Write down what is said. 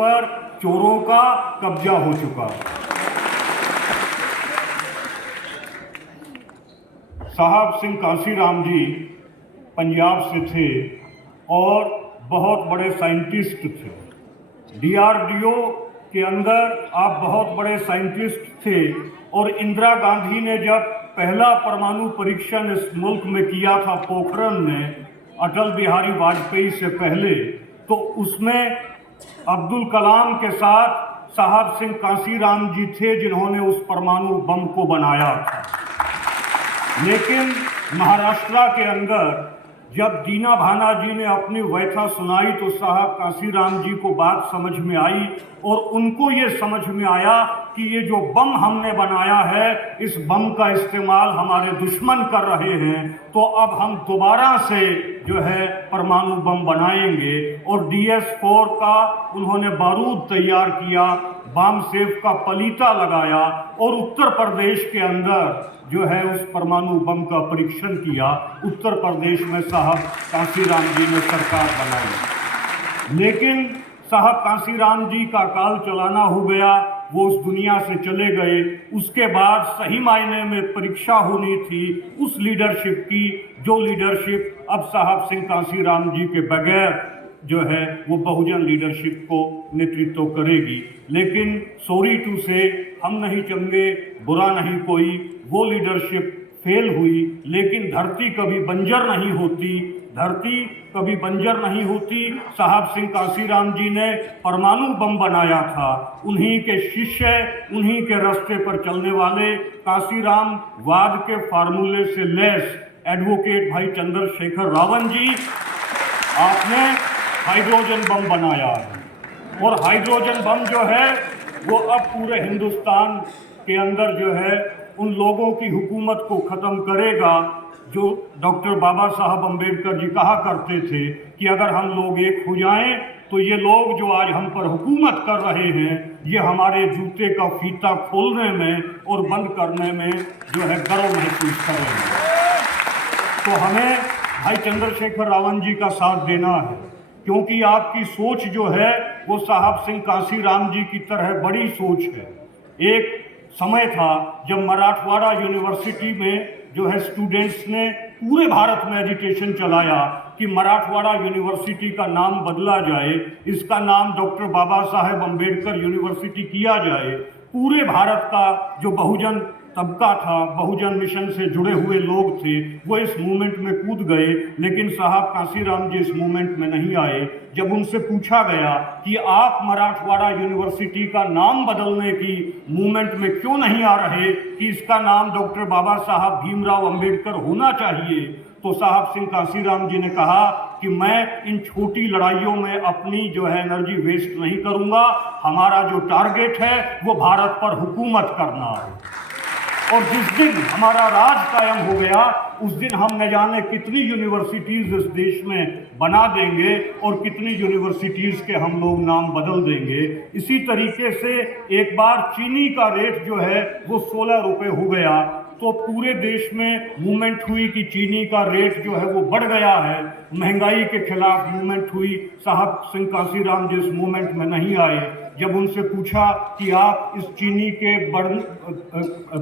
पर चोरों का कब्जा हो चुका। साहब सिंह कांसीराम जी पंजाब से थे और बहुत बड़े साइंटिस्ट थे। DRDO के अंदर आप बहुत बड़े साइंटिस्ट थे और इंदिरा गांधी ने जब पहला परमाणु परीक्षण इस मुल्क में किया था पोखरण में, अटल बिहारी वाजपेयी से पहले, तो उसमें अब्दुल कलाम के साथ साहब सिंह कांसीराम जी थे जिन्होंने उस परमाणु बम को बनाया था। लेकिन महाराष्ट्र के अंदर जब दीना भाना जी ने अपनी व्यथा सुनाई तो साहब कांसीराम जी को बात समझ में आई और उनको ये समझ में आया कि ये जो बम हमने बनाया है, इस बम का इस्तेमाल हमारे दुश्मन कर रहे हैं, तो अब हम दोबारा से जो है परमाणु बम बनाएंगे। और DS-4 का उन्होंने बारूद तैयार किया, बम सेफ का पलीता लगाया और उत्तर प्रदेश के अंदर जो है उस परमाणु बम का परीक्षण किया। उत्तर प्रदेश में साहब कांसीराम जी ने सरकार बनाई। लेकिन साहब कांसीराम जी का काल चलाना हो गया, वो उस दुनिया से चले गए। उसके बाद सही मायने में परीक्षा होनी थी उस लीडरशिप की, जो लीडरशिप अब साहब सिंह कांसीराम जी के बगैर जो है वो बहुजन लीडरशिप को नेतृत्व करेगी। लेकिन सॉरी टू से, हम नहीं चंगे बुरा नहीं कोई, वो लीडरशिप फेल हुई। लेकिन धरती कभी बंजर नहीं होती, धरती कभी बंजर नहीं होती। साहब सिंह कांसीराम जी ने परमाणु बम बनाया था, उन्हीं के शिष्य, उन्हीं के रास्ते पर चलने वाले कांसीराम वाद के फार्मूले से लैस एडवोकेट भाई चंद्रशेखर रावण जी, आपने हाइड्रोजन बम बनाया है। और हाइड्रोजन बम जो है वो अब पूरे हिंदुस्तान के अंदर जो है उन लोगों की हुकूमत को ख़त्म करेगा जो डॉक्टर बाबा साहब अम्बेडकर जी कहा करते थे कि अगर हम लोग एक हो जाएं तो ये लोग जो आज हम पर हुकूमत कर रहे हैं, ये हमारे जूते का फीता खोलने में और बंद करने में जो है गर्व महसूस करेंगे। तो हमें भाई चंद्रशेखर रावण जी का साथ देना है, क्योंकि आपकी सोच जो है वो साहब सिंह कांसीराम जी की तरह बड़ी सोच है। एक समय था जब मराठवाड़ा यूनिवर्सिटी में जो है स्टूडेंट्स ने पूरे भारत में एजिटेशन चलाया कि मराठवाड़ा यूनिवर्सिटी का नाम बदला जाए, इसका नाम डॉक्टर बाबा साहेब अम्बेडकर यूनिवर्सिटी किया जाए। पूरे भारत का जो बहुजन तबका था, बहुजन मिशन से जुड़े हुए लोग थे, वो इस मूवमेंट में कूद गए। लेकिन साहब कांसीराम जी इस मूवमेंट में नहीं आए। जब उनसे पूछा गया कि आप मराठवाड़ा यूनिवर्सिटी का नाम बदलने की मूवमेंट में क्यों नहीं आ रहे, कि इसका नाम डॉक्टर बाबा साहब भीमराव अंबेडकर होना चाहिए, तो साहब सिंह कांसीराम जी ने कहा कि मैं इन छोटी लड़ाइयों में अपनी जो है एनर्जी वेस्ट नहीं करूंगा। हमारा जो टारगेट है वो भारत पर हुकूमत करना है। और जिस दिन हमारा राज कायम हो गया, उस दिन हम न जाने कितनी यूनिवर्सिटीज़ इस देश में बना देंगे और कितनी यूनिवर्सिटीज़ के हम लोग नाम बदल देंगे। इसी तरीके से एक बार चीनी का रेट जो है वो 16 रुपये हो गया, तो पूरे देश में मूवमेंट हुई कि चीनी का रेट जो है वो बढ़ गया है, महंगाई के खिलाफ मूवमेंट हुई। साहब सिंह कांसीराम जी इस मूवमेंट में नहीं आए। जब उनसे पूछा कि आप इस चीनी के बढ़